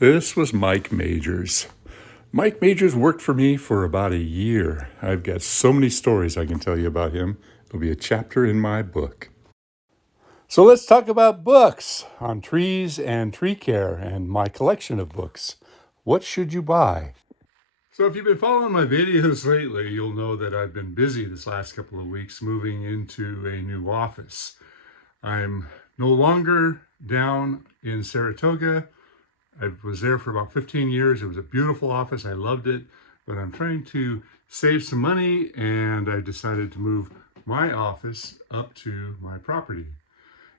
This was Mike Majors. Mike Majors worked for me for about a year. I've got so many stories I can tell you about him. It'll be a chapter in my book. So let's talk about books on trees and tree care and my collection of books. What should you buy? So if you've been following my videos lately, you'll know that I've been busy this last couple of weeks moving into a new office. I'm no longer down in Saratoga. I was there for about 15 years. It was a beautiful office. I loved it, but I'm trying to save some money and I decided to move my office up to my property.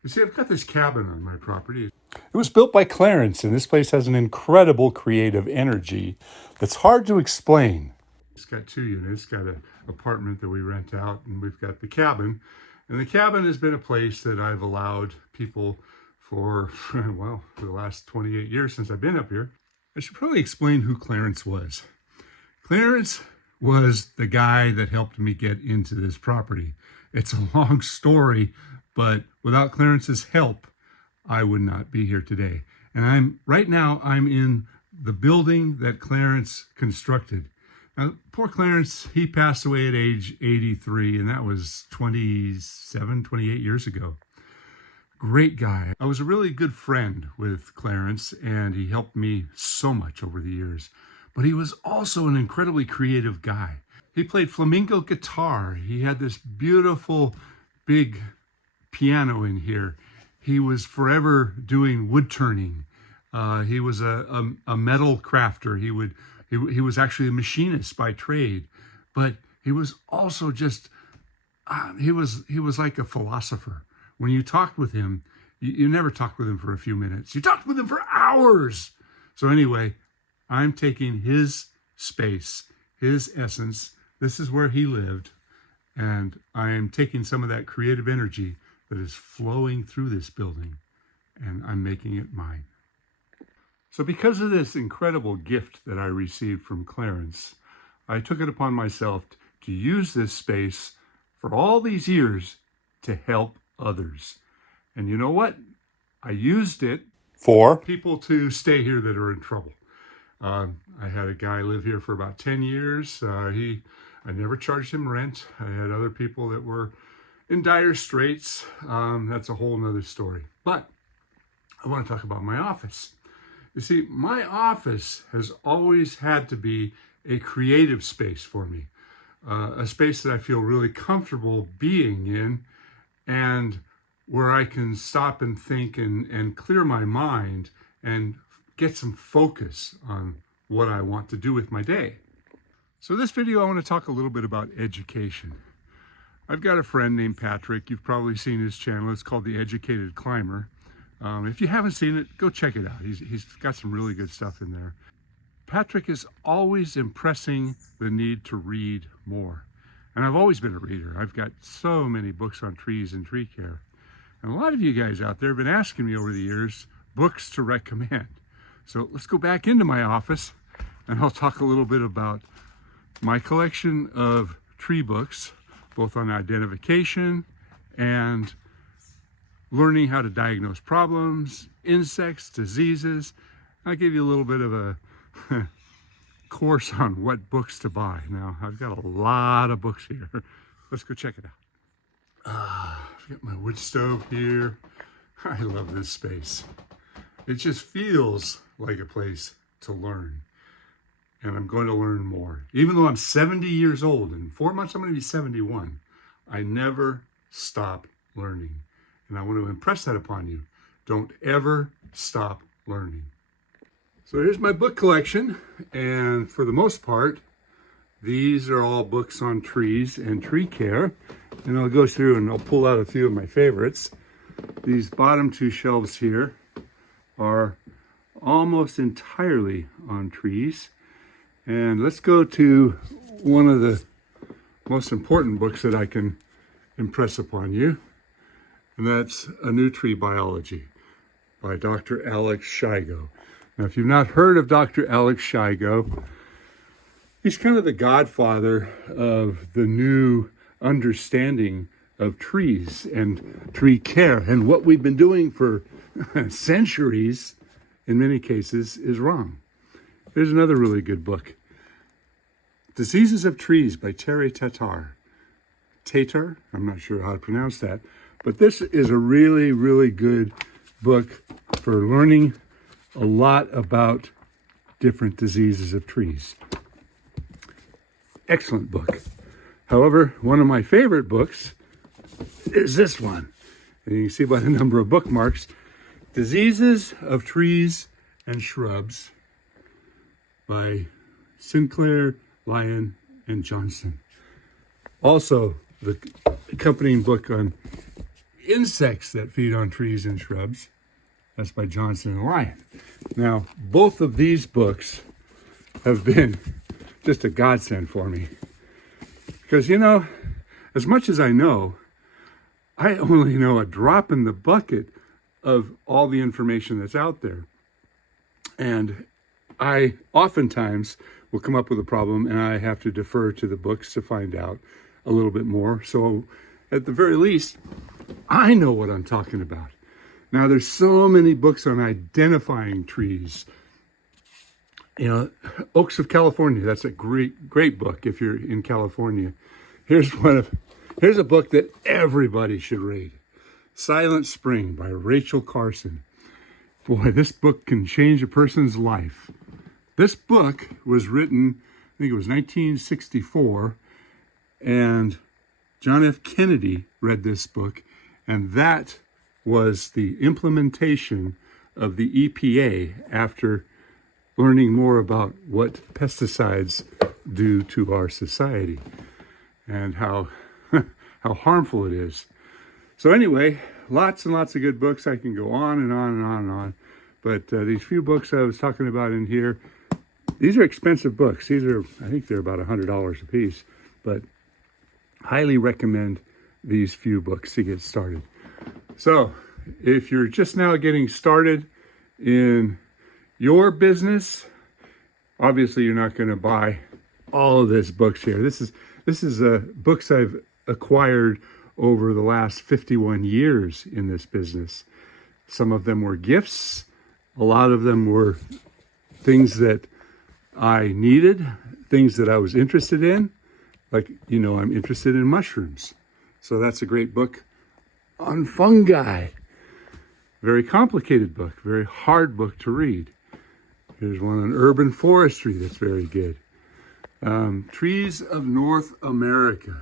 You see, I've got this cabin on my property. It was built by Clarence, and this place has an incredible creative energy that's hard to explain. It's got two units. It's got an apartment that we rent out, and we've got the cabin. And the cabin has been a place that I've allowed people for the last 28 years since I've been up here. I should probably explain who Clarence was. Clarence was the guy that helped me get into this property. It's a long story, but without Clarence's help, I would not be here today. And right now I'm in the building that Clarence constructed. Now, poor Clarence, he passed away at age 83, and that was 28 years ago. Great guy. I was a really good friend with Clarence, and he helped me so much over the years. But he was also an incredibly creative guy. He played flamenco guitar. He had this beautiful big piano in here. He was forever doing wood turning. He was a metal crafter. He was actually a machinist by trade, but he was also just he was like a philosopher. When you talked with him, you never talked with him for a few minutes. You talked with him for hours. So anyway, I'm taking his space, his essence. This is where he lived, and I am taking some of that creative energy that is flowing through this building, and I'm making it mine. So because of this incredible gift that I received from Clarence, I took it upon myself to use this space for all these years to help others. And you know what? I used it for people to stay here that are in trouble. I had a guy live here for about 10 years. I never charged him rent. I had other people that were in dire straits. That's a whole nother story. But I want to talk about my office. You see, my office has always had to be a creative space for me, a space that I feel really comfortable being in, and where I can stop and think and clear my mind and get some focus on what I want to do with my day. So this video, I want to talk a little bit about education. I've got a friend named Patrick. You've probably seen his channel. It's called The Educated Climber. If you haven't seen it, go check it out. He's got some really good stuff in there. Patrick is always impressing the need to read more. And I've always been a reader. I've got so many books on trees and tree care. And a lot of you guys out there have been asking me over the years, books to recommend. So let's go back into my office and I'll talk a little bit about my collection of tree books, both on identification and learning how to diagnose problems, insects, diseases. I'll give you a little bit of a course on what books to buy. Now, I've got a lot of books here. Let's go check it out. I've got my wood stove here. I love this space. It just feels like a place to learn. And I'm going to learn more. Even though I'm 70 years old, in 4 months I'm going to be 71, I never stop learning. And I want to impress that upon you. Don't ever stop learning. So here's my book collection, and for the most part, these are all books on trees and tree care. And I'll go through and I'll pull out a few of my favorites. These bottom two shelves here are almost entirely on trees. And let's go to one of the most important books that I can impress upon you, and that's A New Tree Biology by Dr. Alex Shigo. Now, if you've not heard of Dr. Alex Shigo, he's kind of the godfather of the new understanding of trees and tree care. And what we've been doing for centuries in many cases, is wrong. Here's another really good book, Diseases of Trees by Terry Tatar. Tatar, I'm not sure how to pronounce that, but this is a really, really good book for learning a lot about different diseases of trees. Excellent book. However, one of my favorite books is this one. And you can see by the number of bookmarks, Diseases of Trees and Shrubs by Sinclair, Lyon, and Johnson. Also, the accompanying book on insects that feed on trees and shrubs. That's by Johnson and Lyon. Now, both of these books have been just a godsend for me. Because, you know, as much as I know, I only know a drop in the bucket of all the information that's out there. And I oftentimes will come up with a problem and I have to defer to the books to find out a little bit more. So at the very least, I know what I'm talking about. Now, there's so many books on identifying trees. You know, Oaks of California, that's a great book if you're in California. Here's a book that everybody should read. Silent Spring by Rachel Carson. Boy, this book can change a person's life. This book was written, I think it was 1964, and John F. Kennedy read this book, and that was the implementation of the EPA after learning more about what pesticides do to our society and how harmful it is. So anyway, lots and lots of good books. I can go on and on and on and on. But these few books I was talking about in here, these are expensive books. I think they're about $100 a piece. But highly recommend these few books to get started. So if you're just now getting started in your business, obviously you're not going to buy all of this books here. This is books I've acquired over the last 51 years in this business. Some of them were gifts. A lot of them were things that I needed, things that I was interested in. Like, you know, I'm interested in mushrooms. So that's a great book on fungi. Very complicated book, very hard book to read. Here's one on urban forestry that's very good. Trees of North America.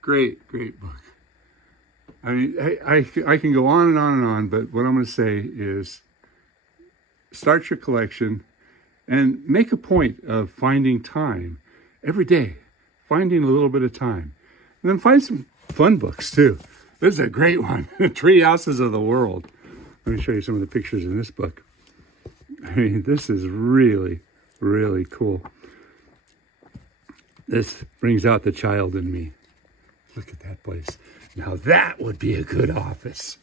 Great book. I mean, I can go on and on and on, but what I'm going to say is start your collection and make a point of finding time every day, finding a little bit of time. And then find some fun books too. This is a great one, Tree Houses of the World. Let me show you some of the pictures in this book. I mean, this is really, really cool. This brings out the child in me. Look at that place. Now that would be a good office.